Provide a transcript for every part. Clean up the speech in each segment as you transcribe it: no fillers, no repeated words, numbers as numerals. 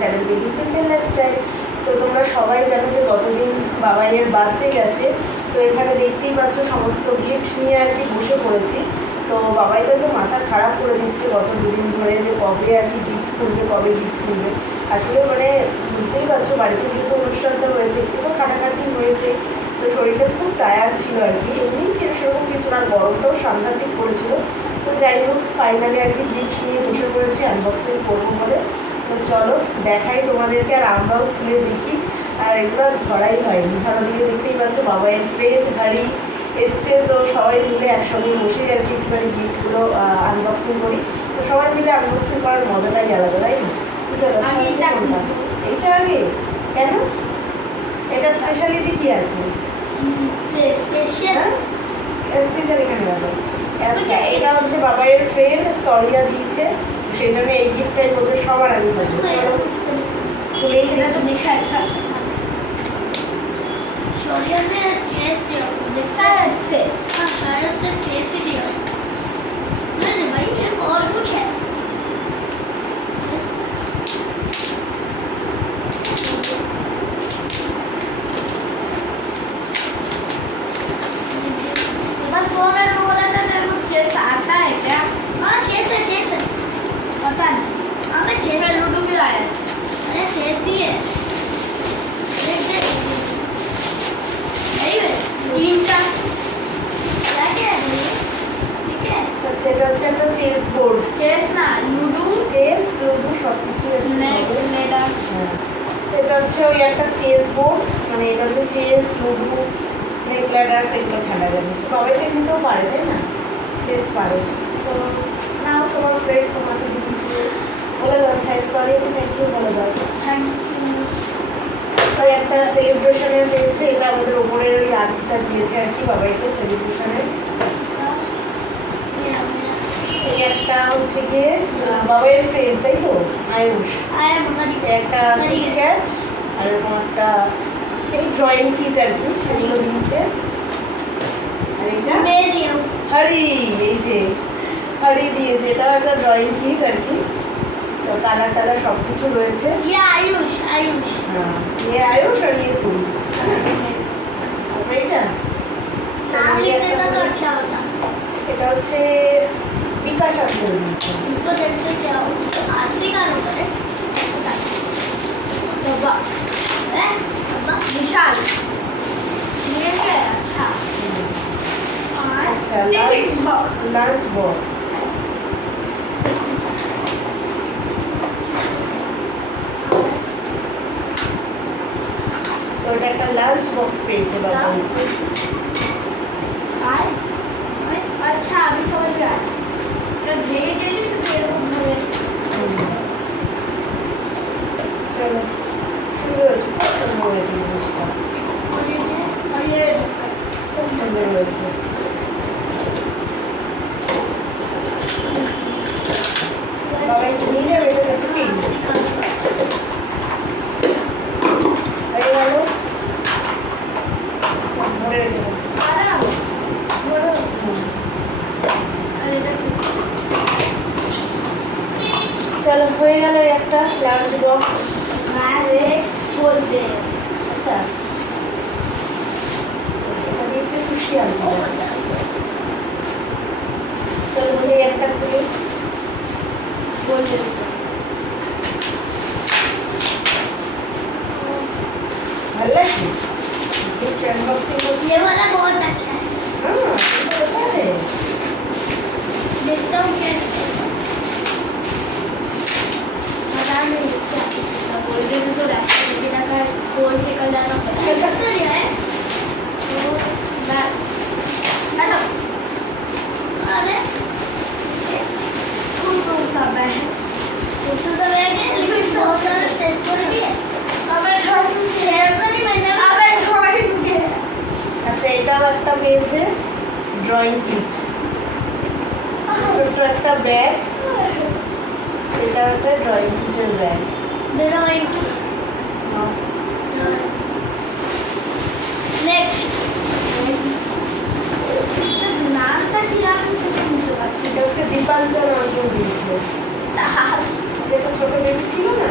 Channel baby simple lifestyle. তো তোমরা সবাই জানো যে গতদিন বাবাইয়ের বার্থডে গেছে, তো এখানে দেখতেই পাচ্ছ সমস্ত গিফট নিয়ে আর কি বসে পড়েছি। তো বাবাই তো মাথা খারাপ করে দিচ্ছে গত দুদিন ধরে যে কবে আর কি গিফট খুলবে, কবে গিফট খুলবে। আসলে মানে বুঝতেই পারছো বাড়িতে যেহেতু অনুষ্ঠানটা হয়েছে একটু তো খাটাখাটি হয়েছে, তো শরীরটা খুব টায়ার্ড ছিল আর কি, এমনি সেরকম কিছু না, গরমটাও সাংঘাতিক পড়েছিল। তো যাই হোক ফাইনালি আর কি গিফট নিয়ে বসে পড়েছি আনবক্সিং করবো বলে। তো চলো দেখাই তোমাদেরকে, আর আমরাও খুলে দেখি। আর এগুলো ধরাই হয়নি, কারণ দিকে দেখতেই পাচ্ছ বাবাইয়ের ফ্রেন্ড হারি এসছে, তো সবাই মিলে একসঙ্গে বসে আর কি মানে গিফটগুলো আনবক্সিং করি। তো সবাই মিলে আনবক্সিং করার মজাটাই আলাদা, তাই না? চলো এইটা আগে কেন, এটা স্পেশালিটি কি আছে? আচ্ছা এটা হচ্ছে বাবাইয়ের ফ্রেন্ড সরিয়া দিয়েছে, সেই জন্য এই গিফটটাই বলছে সবার আগে পাবো। চলো খুলেই और कुछ है बस वो मेरे को बोला था तेरे को चेस आता है क्या? हाँ चेस है पता नहीं। हाँ मैं चेस में लूडो भी आया है। अरे चेस ही है। तीनটা क्या है? ठीक है। আচ্ছা এটা হচ্ছে একটা চেস বোর্ড, चेस ना लूडो চেস লুডো সব কিছু। लेडर এটা হচ্ছে ওই একটা চেস বোর্ড, মানে এটা হচ্ছে চেস লুডো স্নেক ল্যাডার সেগুলো খেলা যাবে। সবাই তো এমনিতেও পারে তাই না, চেস পারে। তো নাও তোমার ফ্রেন্ড তোমাকে দিয়েছে, বলে দাও থ্যাংক, সরি থ্যাংক ইউ বলে দাও। Thank you. তো একটা সেলিব্রেশনের পেয়েছে, এটা আমাদের ওপরের ওই আর্টটা দিয়েছে আর কি বাবাইকে সেলিব্রেশনের। এই একটা হচ্ছে গিয়ে বাবাইয়ের ফ্রেন্ড তাই তো আয়ুষ, একটা কিটক্যাট আর এরকম একটা এই ড্রয়িং কিট আর কি, সেগুলো দিয়েছে। আর এটা হারি, এই যে হারি দিয়েছে, এটা একটা ড্রয়িং কিট আর কি, তো কালার টালার সব কিছু রয়েছে। ये आयुष आयुष হ্যাঁ ये आयुष और ये तुम। এইটা नाम लिख देता तो अच्छा होता। এটা হচ্ছে বিকাশ আসলে দিয়েছে। इनको देखते क्या हो आरसी का रोग है डब्बा है डब्बा विशाल ये क्या है? अच्छा আচ্ছা टिफिन बॉक्स লাঞ্চ বক্স, তো এটা একটা লাঞ্চ বক্স পেয়েছে বাবা। अच्छा अभी समझ में आया तो भेज दीजिए फिर मेरे को घरे চলো সুন্দর হয়েছে, খুব সুন্দর হয়েছে জিনিসটা, और ये খুব সুন্দর হয়েছে। বাবা একটু নিয়ে যাবে এটা দেখতে ফিল হয়ে গেল, ভরে রেখে দাও। চলো হয়ে গেল একটা লাঞ্চ বক্স। আচ্ছা এটা দিয়েছে খুশি আনন্দ। চলো এই একটা খুলে ভালো লাগছে গিফট আনবক্সিং করছি। ये वाला बहुत अच्छा है হ্যাঁ এটা কোথায় देखता हूँ क्या पता नहीं क्या बोल रहे तो रखा का गोल निकल जाना पड़ेगा तो ये है हेलो अरे तो सब है तो सब है लेकिन बहुत सारे टेस्ट कर दिए अबे ड्राइंग शेयर करी मैंने अबे ड्राइंग के আচ্ছা এটাও একটা পেয়েছে ড্রয়িং কিট, ছোট্ট একটা ব্যাগ, এটা একটা ড্রয়িং কিটের ব্যাগ। ड्राइंग नेक्स्ट नाम तक याद नहीं এটা হচ্ছে দীপাঞ্চল অর্জুন দিয়েছে, এটা ছোট বেবি ছিল না,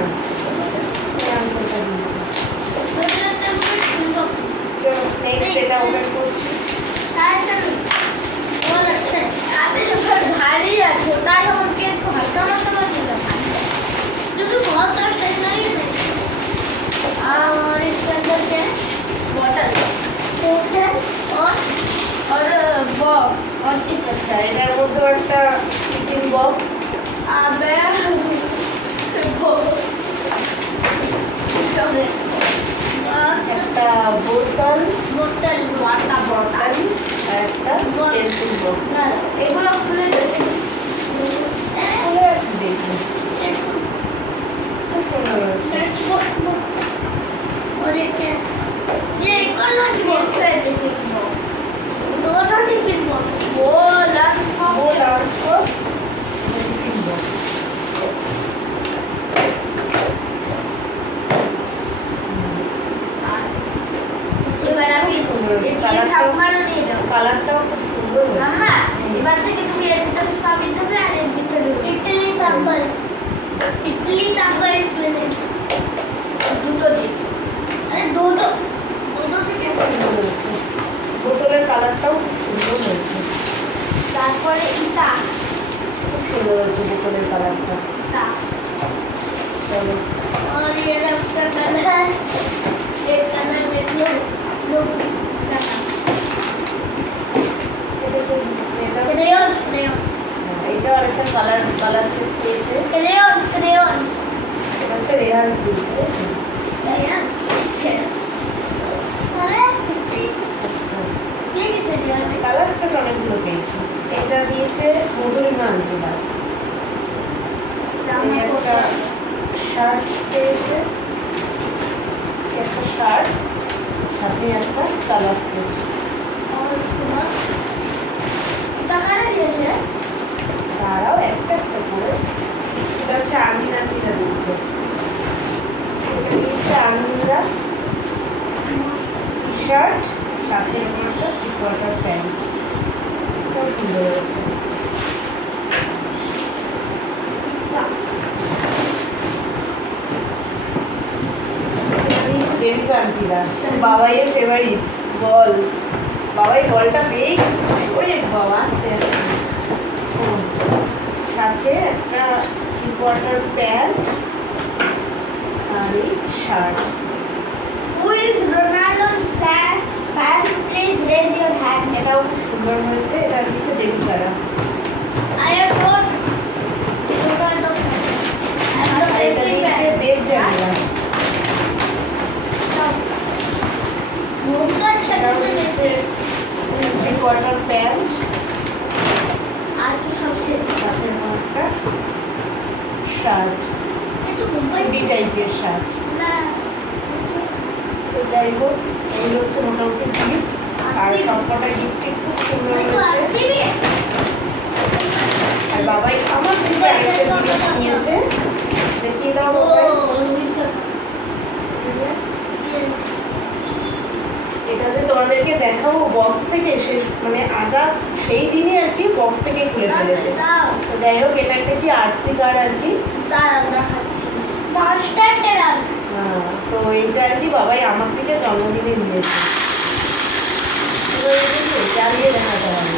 আচ্ছা এটার মধ্যেও একটা টিফিন বক্স, আবে একটা বোতল, বোতল ওয়াটা বটল আর একটা পেন্সিল বক্স। এগুলো খুলে দেখে খুলে দেখুন খুব সুন্দর হয়েছে। और ये क्या ये कलर बॉक्स है टिफिन बॉक्स दोनों टिफिन बॉक्स वो लंच वो box lunch box, tiffin box. এবার আমি ये सब मारो নিয়ে যাও কালারটাও খুব সুন্দর হয়েছে। মাম্মা এবার থেকে তুমি এর ভিতরে সাবিন দেবে আর এর ভিতরে ইডলি সাম্বার इसमें দুটো দিয়েছি আরে দুটো থেকে সুন্দর হয়েছে। বোতলের কালারটাও খুব সুন্দর হয়েছে, তারপরে এটা খুব সুন্দর হয়েছে বোতলের কালারটা। এটা চলো और ये इसका कलर ये कलर देख लो लो এটা তো দিচ্ছে, এটা হচ্ছে- क्रेयॉन्स क्रेयॉन्स এটাও আরেকটা কালার সেট পেয়েছে। क्रेयॉन्स क्रेयॉन्स এটা হচ্ছে রেহাজ দিয়েছে। আচ্ছা কালার সেট অনেকগুলো পেয়েছি। এটা দিয়েছে মধুরিমা আন্টিরা। এই একটা শার্ট পেয়েছে, একটা শার্ট সাথে একটা কালার সেট। তারাও একটা একটা করে। এটা হচ্ছে আর্মিন আন্টিরা দিয়েছে। এটা দিয়েছে আর্মিনরা টি শার্ট সাথে এরকম একটা থ্রি কোয়ার্টার প্যান্ট, খুব সুন্দর হয়েছে। দেবিকা আন্টিরা বাবাইয়ের ফেভারিট বল, বাবাই বলটা পেয়ে ওরে বাবা আস্তে আস্তে। সাথে একটা থ্রি কোয়ার্টার প্যান্ট আর এই শার্ট। এটাও খুব সুন্দর হয়েছে। এটা দিয়েছে দেবিকারা। আর এটা দিয়েছে দেবজানীরা। এটাও দিয়েছে থ্রি কোয়ার্টার প্যান্ট সাথে এরকম একটা শার্ট, হুডি টাইপের শার্ট। তো যাই হোক এই হচ্ছে মোটামুটি গিফট, আর সবকটা গিফটই খুব সুন্দর হয়েছে। আর বাবাই আমার থেকে আরেকটা জিনিস নিয়েছে, দেখিয়ে দাও বাবাই। এটা যে তোমাদেরকে দেখাবো বক্স থেকে শেষ মানে আটা সেই দিনই আর কি বক্স থেকে খুলে ফেলেছে। তো যাই হোক এটা একটা কি আরসি কার্ড আর কি। তো এইটা আর কি বাবাই আমার থেকে জন্মদিনে নিয়েছে। এবার এটাকে চালিয়ে দেখাতে হবে,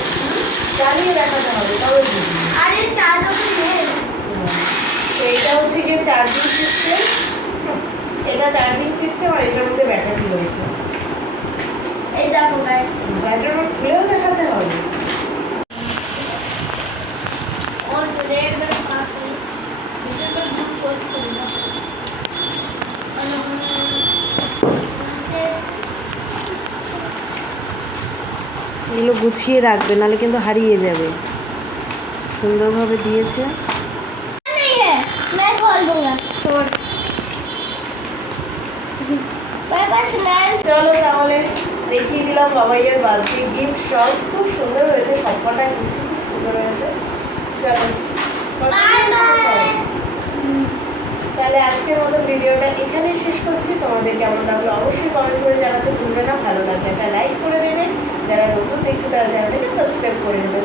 চালিয়ে দেখাতে হবে তবে বুঝবি। তো এটা হচ্ছে গিয়ে চার্জিং সিস্টেম, এটা চার্জিং সিস্টেম আর এটার মধ্যে ব্যাটারি রয়েছে। ব্যাটারি খুলেও দেখাতে হবে। और रेड में पास में मुझे तो बहुत पोस्ट करना এগুলো গুছিয়ে রাখবে নাহলে কিন্তু হারিয়ে যাবে। সুন্দরভাবে দিয়েছে। नहीं है मैं खोल दूंगा छोड़ मेरे पास नया চলো তাহলে দেখিয়ে দিলাম বাবাইয়ের বার্থডে গিফট, সব খুব সুন্দর হয়েছে, সবকটা গিফট খুব সুন্দর হয়েছে। চলো बाय बाय তাহলে আজকের মতো ভিডিওটা এখানেই শেষ করছি। তোমাদের কেমন লাগলো অবশ্যই কমেন্ট করে জানাতে ভুলবে না। ভালো লাগলে একটা লাইক করে দেবে, যারা নতুন দেখছে তারা চ্যানেলটাকে সাবস্ক্রাইব করে নেবে।